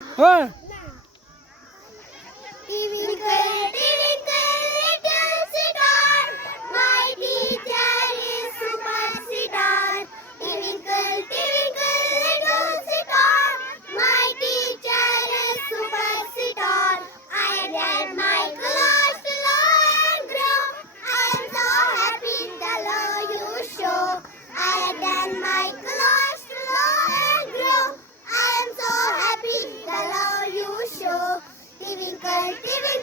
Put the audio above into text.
Huh? Twinkle, twinkle, little star, my teacher is superstar. Twinkle, twinkle, little star, my teacher is superstar. I get my clothes to learn and grow. I am so happy the love you show. I attend my clothes to learn and grow. I am so happy the love you show. Twinkle, twinkle.